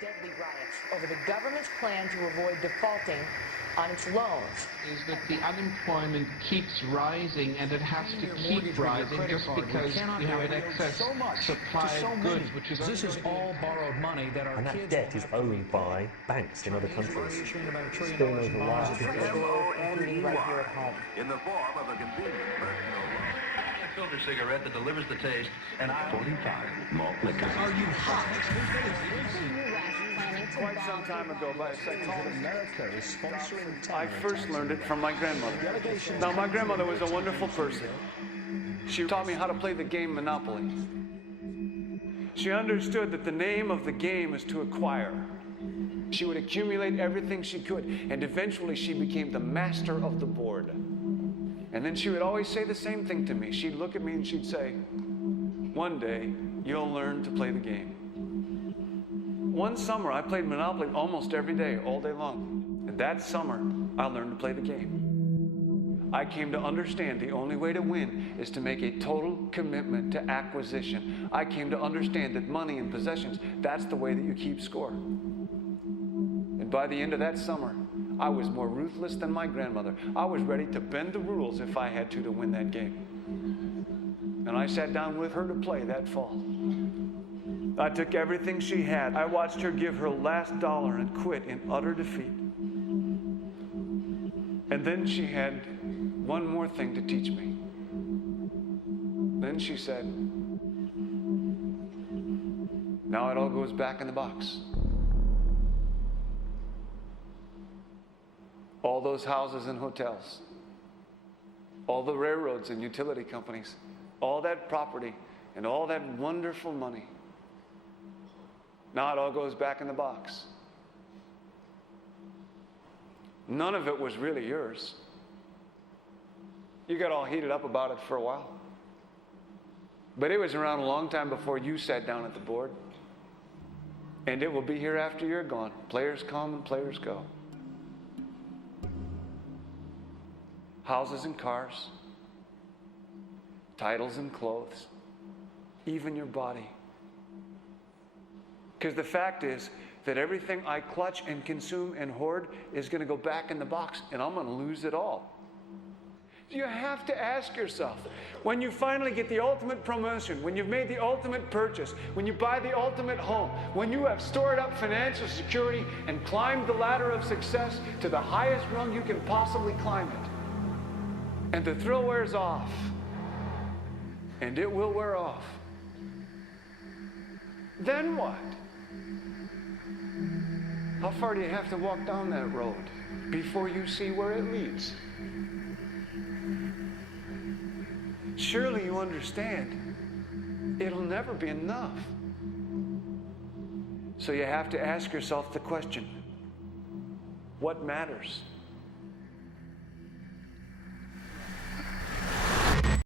deadly riots over the government's plan to avoid defaulting on its loans. Is that the unemployment keeps rising, and it has to keep rising just because you have an excess supply of goods, which is... This is all borrowed money that our and kids... that debt is owned by banks in other countries. Still knows a lot. Including right here at home. In the form of a convenient personal loan. A filter cigarette that delivers the taste, and 45 malt liquor. Are you hot? Quite some time ago, by a second, America is sponsoring I first learned it from my grandmother. Now, my grandmother was a wonderful person. She taught me how to play the game Monopoly. She understood that the name of the game is to acquire. She would accumulate everything she could, and eventually she became the master of the board. And then she would always say the same thing to me. She'd look at me and she'd say, "One day, you'll learn to play the game." One summer, I played Monopoly almost every day, all day long. And that summer, I learned to play the game. I came to understand the only way to win is to make a total commitment to acquisition. I came to understand that money and possessions, that's the way that you keep score. And by the end of that summer, I was more ruthless than my grandmother. I was ready to bend the rules if I had to win that game. And I sat down with her to play that fall. I took everything she had. I watched her give her last dollar and quit in utter defeat. And then she had one more thing to teach me. Then she said, "Now it all goes back in the box." All those houses and hotels, all the railroads and utility companies, all that property and all that wonderful money. Now it all goes back in the box. None of it was really yours. You got all heated up about it for a while. But it was around a long time before you sat down at the board. And it will be here after you're gone. Players come and players go. Houses and cars, titles and clothes, even your body. Because the fact is that everything I clutch and consume and hoard is going to go back in the box, and I'm going to lose it all. You have to ask yourself, when you finally get the ultimate promotion, when you've made the ultimate purchase, when you buy the ultimate home, when you have stored up financial security and climbed the ladder of success to the highest rung you can possibly climb it, and the thrill wears off, and it will wear off, then what? How far do you have to walk down that road before you see where it leads? Surely you understand, it'll never be enough. So you have to ask yourself the question, what matters?